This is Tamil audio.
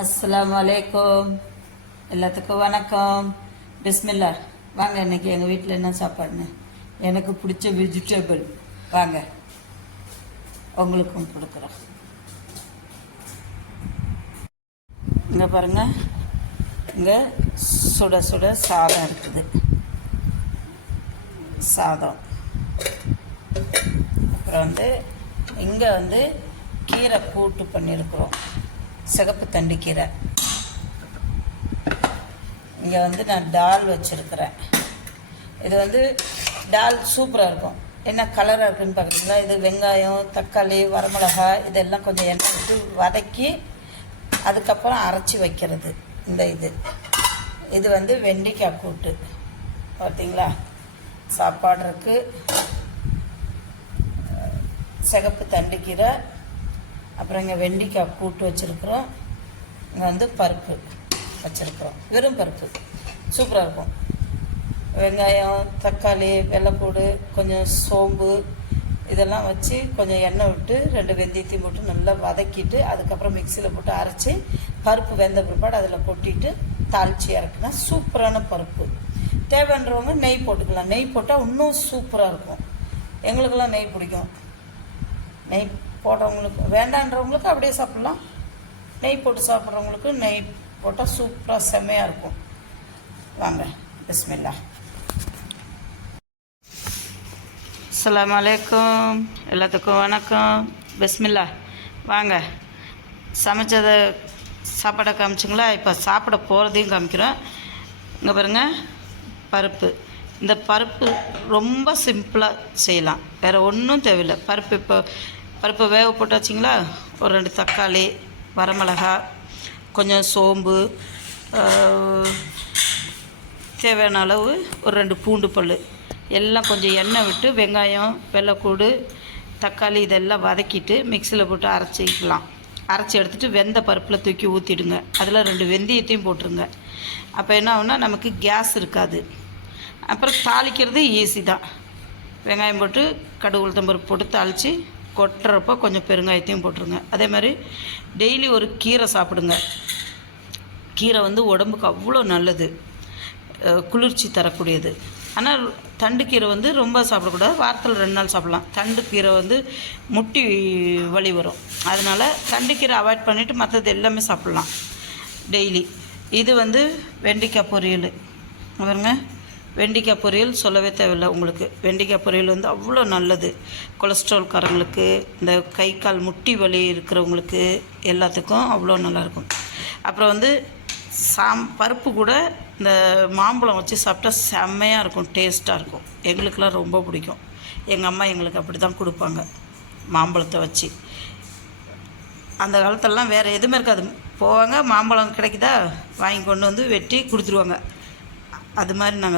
அஸ்ஸலாமு அலைக்கும். எல்லாத்துக்கும் வணக்கம். பிஸ்மில்லா. வாங்க, இன்னைக்கு எங்கள் வீட்டில் என்ன சாப்பாடுன்னு எனக்கு பிடிச்ச வெஜிடபிள் வாங்க உங்களுக்கும் கொடுக்குறோம். இங்கே பாருங்கள், இங்கே சுட சுட சாதம் இருக்குது. சாதம் அப்புறம் இங்கே கீரை கூட்டு பண்ணியிருக்கிறோம். சிகப்பு தண்டு கீரை. இங்கே நான் டால் வச்சுருக்கிறேன். இது டால் சூப்பராக இருக்கும். என்ன கலராக இருக்குதுன்னு பார்க்குறீங்களா? இது வெங்காயம், தக்காளி, வரமிளகாய் இதெல்லாம் கொஞ்சம் எண்ணெய் விட்டு வதக்கி அதுக்கப்புறம் அரைச்சி வைக்கிறது. இது வெண்டைக்காய் கூட்டு. பார்த்தீங்களா? சாப்பாடு இருக்குது. சிகப்பு தண்டு கீரை, அப்புறம் இங்கே வெண்டைக்காய் கூட்டு வச்சுருக்குறோம். இங்கே பருப்பு வச்சுருக்குறோம், வெறும் பருப்பு. சூப்பராக இருக்கும். வெங்காயம், தக்காளி, வெள்ளைப்பூடு, கொஞ்சம் சோம்பு இதெல்லாம் வச்சு கொஞ்சம் எண்ணெய் விட்டு 2 வெந்தயத்தையும் போட்டு நல்லா வதக்கிட்டு அதுக்கப்புறம் மிக்சியில் போட்டு அரைச்சி பருப்பு வெந்த பிற்பாடு அதில் கொட்டிட்டு தாளித்து இறக்குனா சூப்பரான பருப்பு. தேவைன்றவங்க நெய் போட்டுக்கலாம். நெய் போட்டால் இன்னும் சூப்பராக இருக்கும். எங்களுக்கெல்லாம் நெய் பிடிக்கும். நெய் போடுறவங்களுக்கு, வேண்டான்றவங்களுக்கு அப்படியே சாப்பிட்லாம். நெய் போட்டு சாப்பிட்றவங்களுக்கு நெய் போட்டால் சூப்பராக செம்மையாக இருக்கும். வாங்க, பிஸ்மில்லா. அஸ்ஸலாமு அலைக்கும். எல்லாத்துக்கும் வணக்கம். பிஸ்மில்லா. வாங்க, சமைச்சதை சாப்பாடை காமிச்சிங்களா? இப்போ சாப்பிட போகிறதையும் காமிக்கிறோம். இங்கே பாருங்கள், பருப்பு. இந்த பருப்பு ரொம்ப சிம்பிளாக செய்யலாம், வேறு ஒன்றும் தேவையில்லை. பருப்பு வேக போட்டு வச்சிங்களா? ஒரு 2 தக்காளி, வரமிளகாய், கொஞ்சம் சோம்பு, தேவையான அளவு ஒரு 2 பூண்டு பல், எல்லாம் கொஞ்சம் எண்ணெய் விட்டு வெங்காயம், வெள்ளைப்பூடு, தக்காளி இதெல்லாம் வதக்கிட்டு மிக்சியில் போட்டு அரைச்சிக்கலாம். அரைச்சி எடுத்துகிட்டு வெந்த பருப்பில் தூக்கி ஊற்றிடுங்க. அதில் 2 வெந்தயத்தையும் போட்டுருங்க. அப்போ என்ன ஆகுனா நமக்கு கேஸ் இருக்காது. அப்புறம் தாளிக்கிறது ஈஸி தான். வெங்காயம் போட்டு கடுகு உளுத்தம்பருப்பு போட்டு தாளித்து கொட்டுறப்போ கொஞ்சம் பெருங்காயத்தையும் போட்டுருங்க. அதே மாதிரி டெய்லி ஒரு கீரை சாப்பிடுங்க. கீரை உடம்புக்கு அவ்வளோ நல்லது, குளிர்ச்சி தரக்கூடியது. ஆனால் தண்டு கீரை ரொம்ப சாப்பிடக்கூடாது. வாரத்தில் 2 நாள் சாப்பிட்லாம். தண்டு கீரை முட்டி வலி வரும். அதனால் தண்டு கீரை அவாய்ட் பண்ணிவிட்டு மற்றது எல்லாமே சாப்பிட்லாம் டெய்லி. இது வெண்டைக்காய் பொரியல். பாருங்க, வெண்டைக்காய் பொரியல் சொல்லவே தேவையில்லை உங்களுக்கு. வெண்டைக்காய் பொரியல் அவ்வளோ நல்லது கொலஸ்ட்ரால்காரங்களுக்கு, இந்த கை கால் முட்டி வலி இருக்கிறவங்களுக்கு எல்லாத்துக்கும் அவ்வளோ நல்லாயிருக்கும். அப்புறம் பருப்பு கூட இந்த மாம்பழம் வச்சு சாப்பிட்டா செம்மையாக இருக்கும், டேஸ்ட்டாக இருக்கும். எங்களுக்கெல்லாம் ரொம்ப பிடிக்கும். எங்கள் அம்மா எங்களுக்கு அப்படி தான் கொடுப்பாங்க, மாம்பழத்தை வச்சு. அந்த காலத்திலலாம் வேறு எதுவுமே இருக்காது. போவாங்க, மாம்பழம் கிடைக்குதா வாங்கி கொண்டு வெட்டி கொடுத்துருவாங்க. அது மாதிரி நாங்கள்